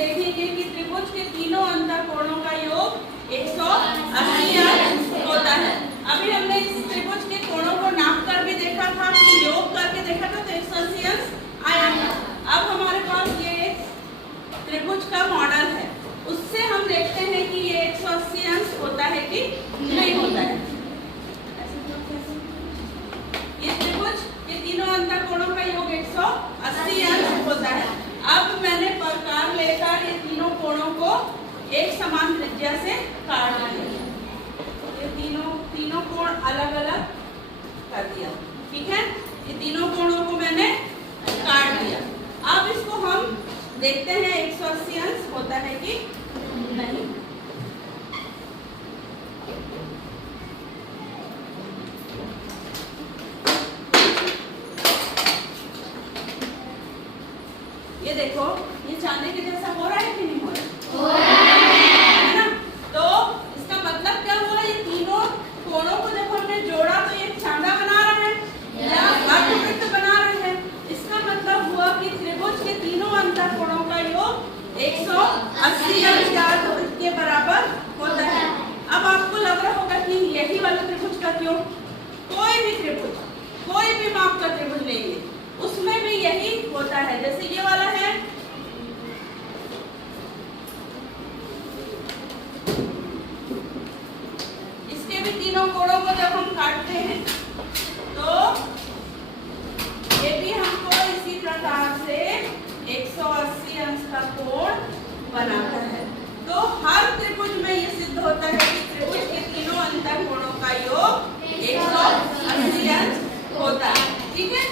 देखेंगे कि त्रिभुज के तीनों अंतःकोणों का योग 180 अंश होता है। अभी हमने इस त्रिभुज के कोणों को नाप कर भी देखा था कि योग करके देखा था तो 180 अंश आया था। अब हमारे पास ये त्रिभुज का मॉडल है, उससे हम देखते हैं कि ये 180 अंश होता है कि नहीं होता है। ये त्रिभुज के तीनों अंतःकोणों का योग 180 अंश होता है। अब मैंने प्रकार लेकर ये तीनों कोणों को एक समान त्रिज्या से काट लिया। ये तीनों कोण अलग अलग कर दिया, ठीक है। ये तीनों कोणों को मैंने काट दिया। अब इसको हम देखते हैं 180 अंश होता है कि नहीं। ये देखो, ये चांदी के जैसा हो रहा है कि नहीं हो रहा है ना। तो इसका मतलब क्या हुआ, ये तीनों कोणों को जब हमने जोड़ा तो ये चांदा बना रहा है या अर्धवृत्त बना रहे हैं। इसका मतलब हुआ कि त्रिभुज के तीनों अंतःकोणों का योग 180 अंश या अर्धवृत्त के बराबर होता है। अब आपको लग रहा होगा कि यही वाला त्रिभुज का क्यों, कोई भी त्रिभुज, कोई भी माप का त्रिभुज लेंगे उसमें भी यही होता है। जैसे ये वाला है, इसके भी तीनों कोणों को जब हम काटते हैं तो ये भी हमको इसी प्रकार से 180 अंश का कोण बनाता है। तो हर त्रिभुज में ये सिद्ध होता है कि त्रिभुज के तीनों अंतःकोणों का योग 180 अंश होता है, ठीक है।